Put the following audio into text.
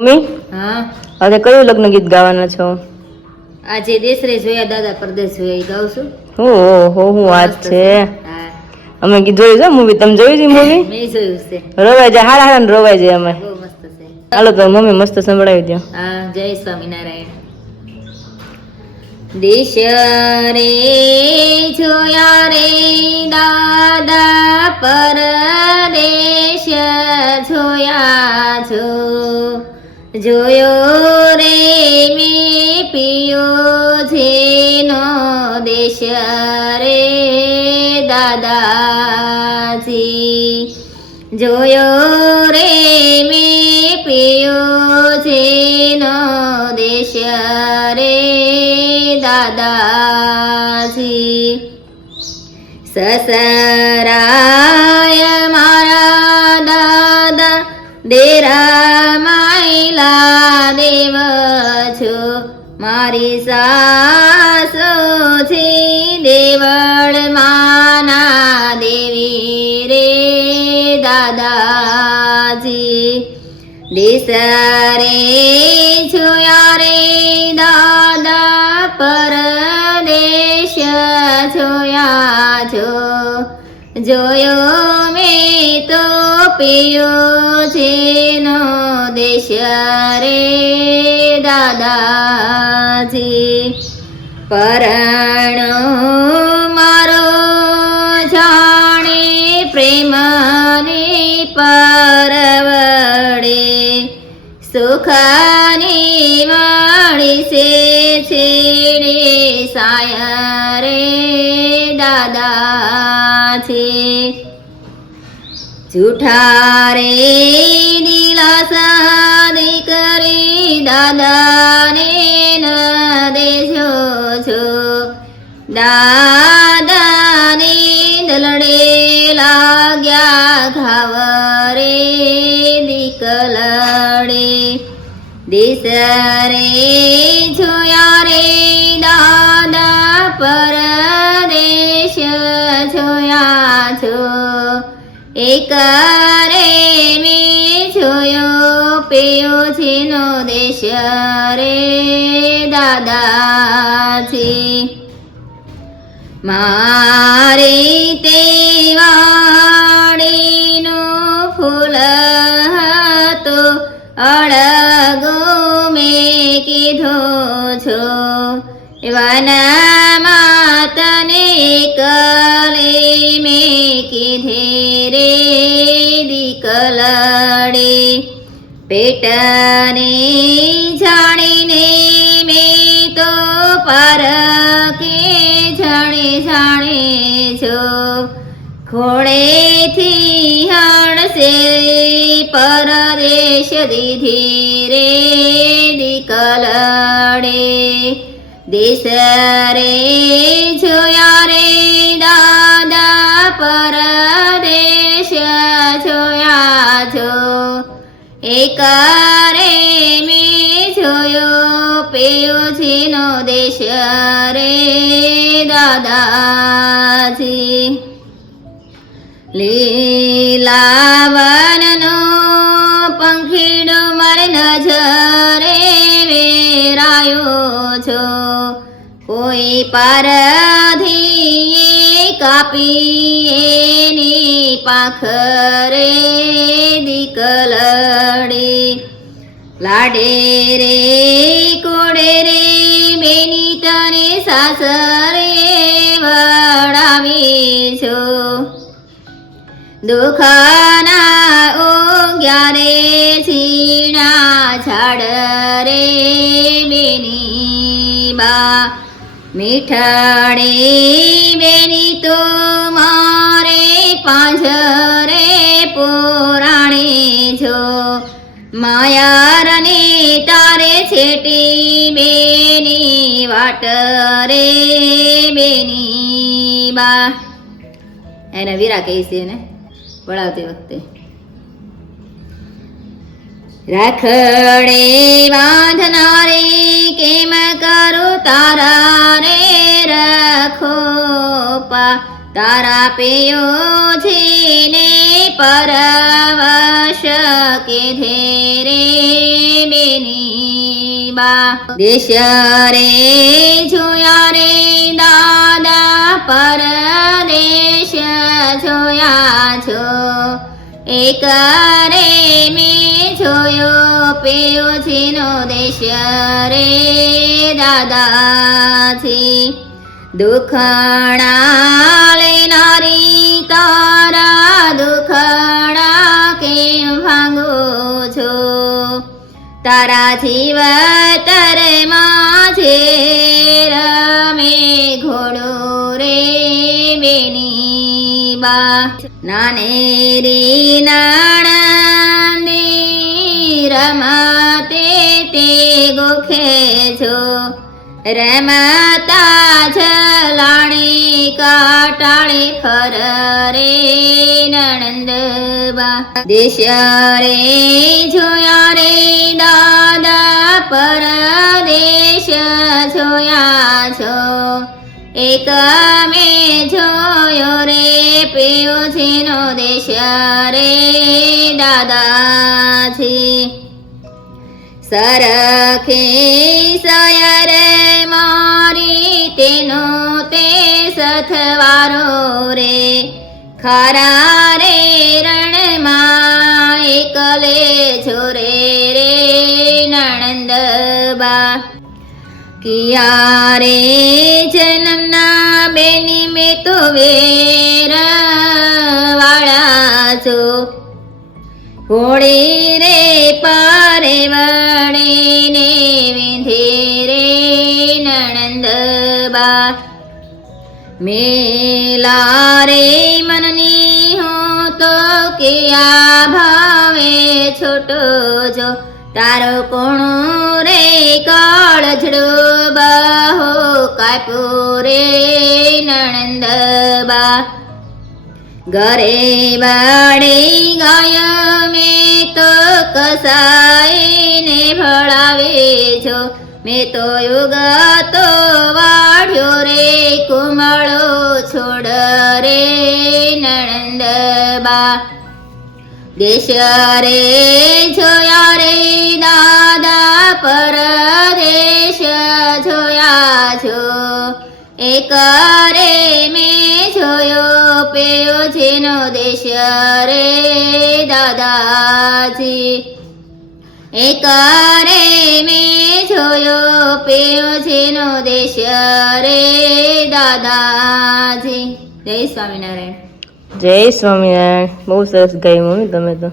Mummy હા આજે કયું લગ્ન ગીત ગાવાના છો? આજે દેશરે જોયા દાદા પરદેશ જોયા ઈ ગાઉં છું. હું વાત મસ્ત છે. હા અમે જોયું છે મૂવી. તમે જોયું છે મૂવી? મેં જોયું છે. રોવાય જાય, હારા હારા રોવાય જાય અમે. બહુ મસ્ત છે. હાલો તો મમ્મી મસ્ત સંભળાવી દો. હા જય સ્વામિનારાયણ. દેશ રે જોયા રે દાદા પરદેશ જોયા છો, જોયો રે મેં પિયો જેનો દેશ રે દાદાજી, જોયો રે મેં પિયો જેનો દેશ રે દાદાજી. સસરાય મારા દાદા ડેરા માયલા દેવ છો, મારી સાસો છે દેવળ માના દેવી રે દાદાજી. દેશરે જોયા રે દાદા પરદેશ જોયા છો, જોયો મેં તો પિયો જેનો દેશ રે દાદાજી. પરણો મારો જાણે પ્રેમની પરવડે, સુખની મળી છે છેડે સાયા રે દાદાજી. જૂઠા રે દિલાસા દીકરી દાદાને ન દેજો છો, દાદાને દલડે લાગ્યા ઘાવ રે દીકલડે. દેશરે જોયા રે દાદા પરદેશ જોયા છો, એક રે મેં જોયો પેયો જેનો દેશ રે દાદાજી. મારી તે વાડીનું ફૂલ હતો અળગો મેં કીધો છો, વનમાં તને કલે મેં કીધે રે દીકલડે. પેટને જાણીને મેં તો પારકે જાણે જાણે છો, ખોળેથી હણશે પરદેશ દીધી રે દીકલડે. દેશરે જોયા રે દાદા પરદેશ જોયા છો, એક રે મેં જોયો પેયો જેનો દેશ રે દાદાજી. લીલાવનનો પંખીડો મારે નજરે વેરાયો છો, કોઈ પારધી કાપી એની પાખરે દીકલડે. લાડે રે કોડે રે બેની તને સાસરે વડાવી છો, દુઃખના ઓગ્યા રે છીણા ઝાડ રે બેની બા. મીઠાડી બેની તો મારે પાંજરે પોરાણી છો, માયારને તારે છેટી બેની વાટ રે બેની બા. એને વીરા કહી છે ને વળાવતી વખતે. રાખડે બાંધનારે કેમ કરું તારા રે રખો પા, તારા પેયો છે ને પરવશ કીધે રે બેની બા દેશ રે જોયા રે દાદા પરદેશ જોયા છો એક રે મેં જોયો પિયુજીનો દેશ રે દાદાજી દુખણા લેનારી તારા દુખણા કેમ ભાંગો છો તારા જીવતરમાં જે રમે ઘોડો રે બેની બા નાનેરી નાણંદી રમતે તે ગોખે છો રમતા જલાણી કાટાળે ફર રે નણંદબા દેશ રે જોયા રે દાદા પરદેશ જોયા છો એક મેં જોયો રે પિયુજીનો દેશ રે દાદાજી સરખે સયર મારી તેનો તે સથવારો રે ખરા રે રણમાં એકલે છોરે રે નણંદબા કિયા રે જન્મના બેની મેં તો વેર વાળા છો હોળી રે પારે વળીને વિંધે રે નણંદબા મેલા રે મનની હો તો કે આ ભાવે છોટો જો તારો કોણો રે કાળજડો બહો કાપો રે નણંદબા ઘરે બાળે ગાય મેં તો કસાઈને ભળાવે છો મેં તો યુગ તો વાઢ્યો રે કુમળો છોડ રે નણંદબા દેશ રે જોયા રે દાદા પરદેશ જોયા છો એક રે મેં જોયો પિયુજીનો દેશ રે દાદાજી એક રે મેં જોયો પિયુજીનો દેશ રે દાદાજી જય સ્વામિનારાયણ જય સ્વામિનારાયણ બહુ સરસ ગાઈ મમ્મી તમે તો